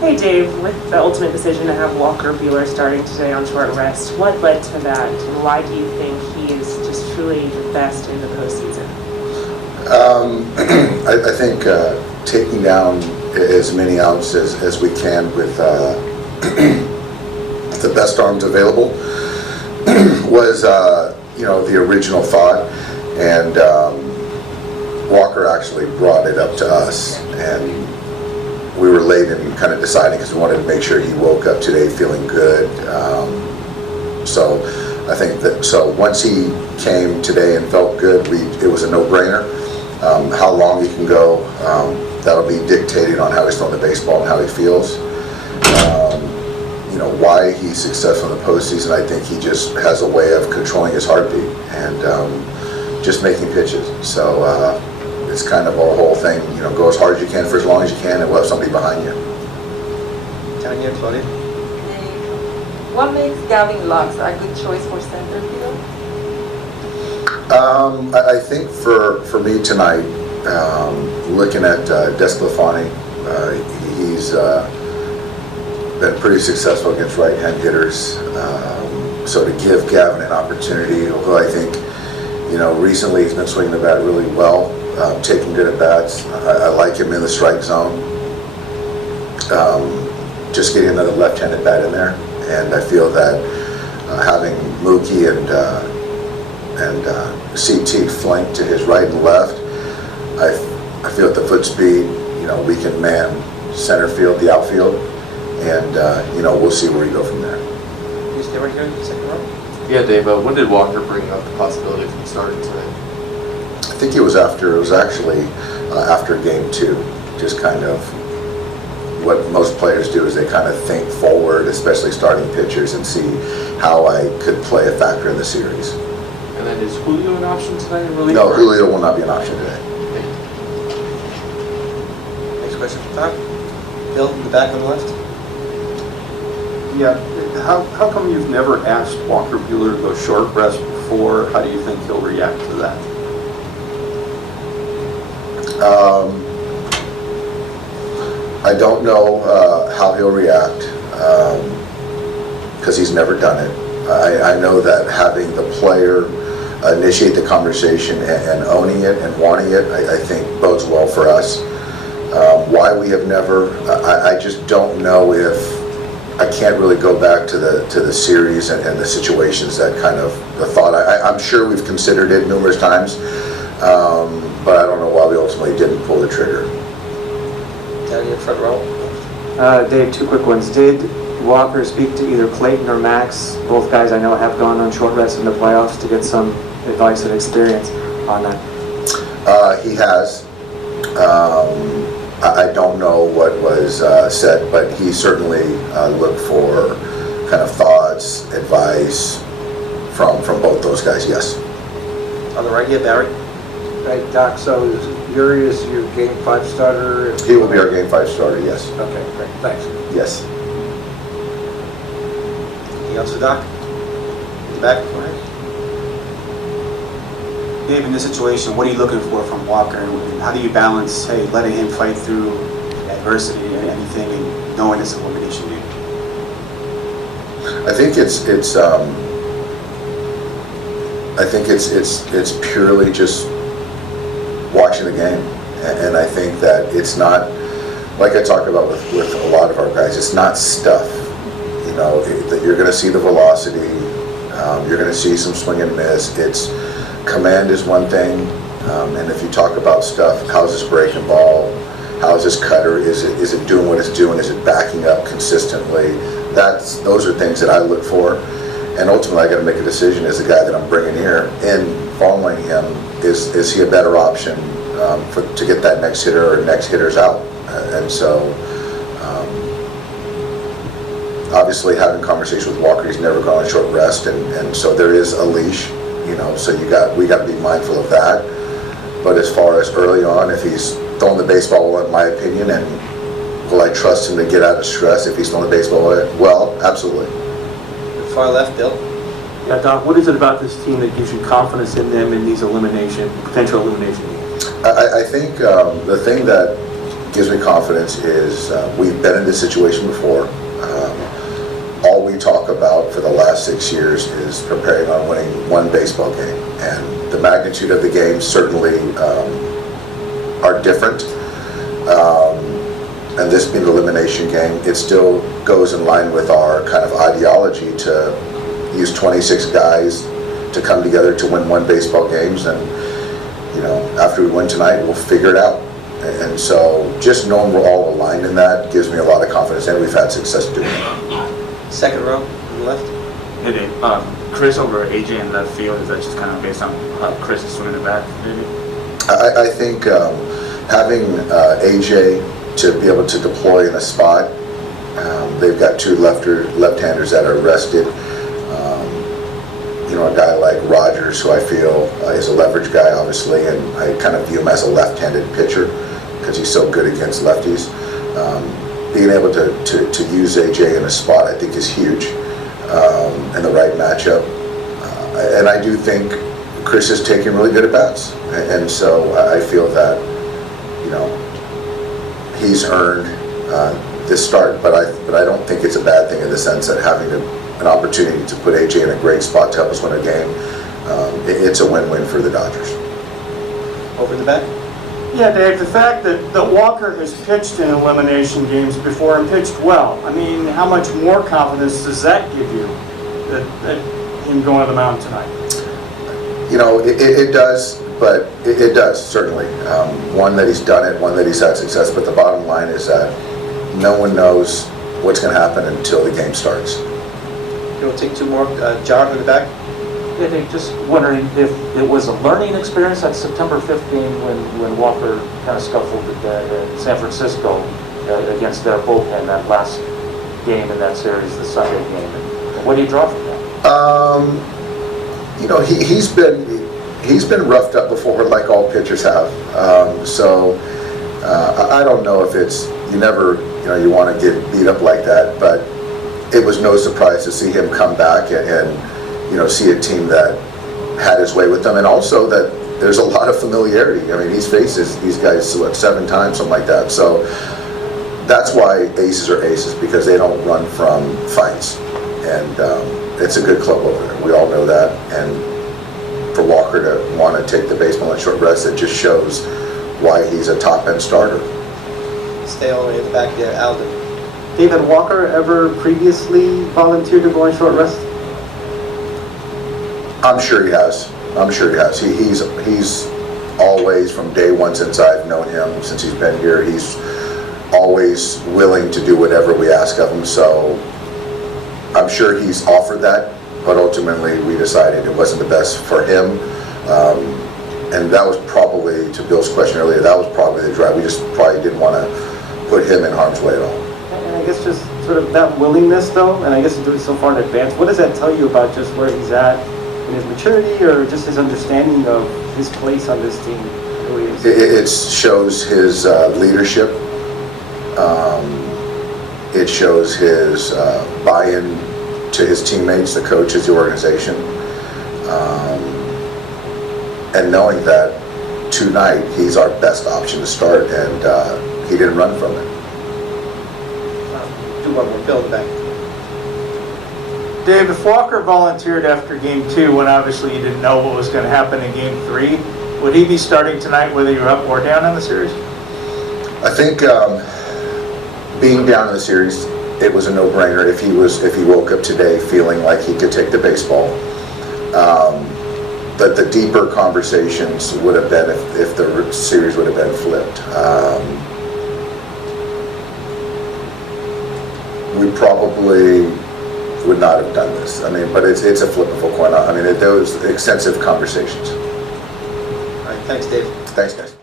Hey Dave, with the ultimate decision to have Walker Buehler starting today on short rest, what led to that, and why do you think he is just truly the best in the postseason? I think taking down as many outs as we can with the best arms available was the original thought, and Walker actually brought it up to us, and we were late in kind of deciding because we wanted to make sure he woke up today feeling good. So I think that once he came today and felt good, it was a no-brainer. How long he can go, that'll be dictated on how he's throwing the baseball and how he feels. Why he's successful in the postseason, I think he just has a way of controlling his heartbeat and just making pitches. So it's kind of a whole thing, go as hard as you can for as long as you can, and we'll have somebody behind you. Tanya, Claudia? What makes Gavin Lux a good choice for center field? I think for me tonight, looking at Desclafani, he's been pretty successful against right-hand hitters. So to give Gavin an opportunity, although I think, recently he's been swinging the bat really well, taking good at bats. I like him in the strike zone. Just getting another left-handed bat in there, and I feel that having Mookie and CT flanked to his right and left, I feel at the foot speed, we can man center field, the outfield, and we'll see where we go from there. You stay right here in the second row? Yeah, Dave, when did Walker bring up the possibility of him starting today? I think it was actually after game 2, just kind of what most players do is they kind of think forward, especially starting pitchers, and see how I could play a factor in the series. And then is Julio an option today in relief? No, Julio will not be an option today. Next question from Doc. Bill, in the back on the left. Yeah, how come you've never asked Walker Buehler to go short rest before? How do you think he'll react to that? I don't know how he'll react because he's never done it. I know that having the player initiate the conversation and owning it and wanting it, I think bodes well for us. Why we have never, I just don't know if, I can't really go back to the series and the situations that kind of, the thought, I'm sure we've considered it numerous times, but I don't know why we ultimately didn't pull the trigger. Tanya, front row. Dave, 2 quick ones. Did Walker speak to either Clayton or Max? Both guys I know have gone on short rest in the playoffs to get some advice and experience on that. He has. I don't know what was said, but he certainly looked for kind of thoughts, advice from both those guys, yes. On the right here, Barry. Right, Doc, so Yuri is your Game 5 starter? He will be our Game 5 starter, yes. Okay, great, thanks. Yes. Anything else for Doc? In the back, go ahead. Dave, in this situation, what are you looking for from Walker, and how do you balance, hey, letting him fight through adversity or anything, and knowing this is a elimination game? I think it's purely just watching the game, and I think that it's not, like I talk about with a lot of our guys, it's not stuff. That you're going to see the velocity, you're going to see some swing and miss. It's command is one thing, and if you talk about stuff, how's this breaking ball, how's this cutter, is it doing what it's doing, is it backing up consistently? Those are things that I look for, and ultimately I got to make a decision as the guy that I'm bringing here, and following him, is he a better option to get that next hitter or next hitters out? And so obviously having conversation with Walker, he's never gone on short rest, and so there is a leash, so we got to be mindful of that. But as far as early on, if he's throwing the baseball well, in my opinion, and will I trust him to get out of stress if he's throwing the baseball well? Absolutely. Far left, Bill. Yeah, Doc, what is it about this team that gives you confidence in them in these potential elimination games? I think the thing that gives me confidence is we've been in this situation before. All we talk about for the last 6 years is preparing on winning one baseball game, and the magnitude of the games certainly are different. And this being an elimination game, it still goes in line with our kind of ideology to use 26 guys to come together to win one baseball games. And you know, after we win tonight, we'll figure it out. And so just knowing we're all aligned in that gives me a lot of confidence, and we've had success doing it. Second row on the left. Hey Dave, Chris over AJ in left field, is that just kind of based on how Chris is swinging the bat, maybe? I think having AJ to be able to deploy in a spot, they've got two left-handers that are rested. You know, a guy like Rogers, who I feel is a leverage guy, obviously, and I kind of view him as a left-handed pitcher because he's so good against lefties. Being able to use AJ in a spot, I think, is huge, and the right matchup. And I do think Chris is taking really good at bats, and so I feel that, you know, he's earned this start, but I don't think it's a bad thing in the sense that having an opportunity to put AJ in a great spot to help us win a game, it's a win-win for the Dodgers. Over in the back. Yeah, Dave, the fact that Walker has pitched in elimination games before and pitched well, I mean, how much more confidence does that give you that him going to the mound tonight? You know, it does, but it does, certainly. One, that he's done it, one, that he's had success, but the bottom line is that no one knows what's going to happen until the game starts. We'll take two more. John in the back. Yeah, Dave, just wondering if it was a learning experience that September 5th game when Walker kind of scuffled at San Francisco against their bullpen, that last game in that series, the Sunday game. And what do you draw from that? You know, he's been roughed up before, like all pitchers have. So I don't know if it's, you want to get beat up like that, but it was no surprise to see him come back and see a team that had his way with them, and also that there's a lot of familiarity. I mean, he's faced these guys 7 times, something like that. So that's why aces are aces, because they don't run from fights, and it's a good club over there. We all know that, and for Walker to want to take the baseball at short rest, it just shows why he's a top-end starter. Stay all the way at the back there, Alden. Dave, had Walker ever previously volunteered to go on short rest? I'm sure he has. He's always, from day one since I've known him, since he's been here, he's always willing to do whatever we ask of him. So I'm sure he's offered that, but ultimately we decided it wasn't the best for him. And that was probably, to Bill's question earlier, that was probably the drive. We just probably didn't want to put him in harm's way at all. And I guess just sort of that willingness, though, and I guess he's doing so far in advance, what does that tell you about just where he's at in his maturity, or just his understanding of his place on this team? It shows his leadership. It shows his buy-in to his teammates, the coaches, the organization. And knowing that tonight he's our best option to start, and he didn't run from it. Do one more. Bill in the back. Dave, if Walker volunteered after Game 2, when obviously you didn't know what was going to happen in Game 3, would he be starting tonight whether you're up or down in the series? I think being down in the series, it was a no-brainer if he woke up today feeling like he could take the baseball. But the deeper conversations would have been if the series would have been flipped. We probably would not have done this. I mean, but it's a flip of a coin. I mean, there was extensive conversations. All right, thanks, Dave. Thanks, guys.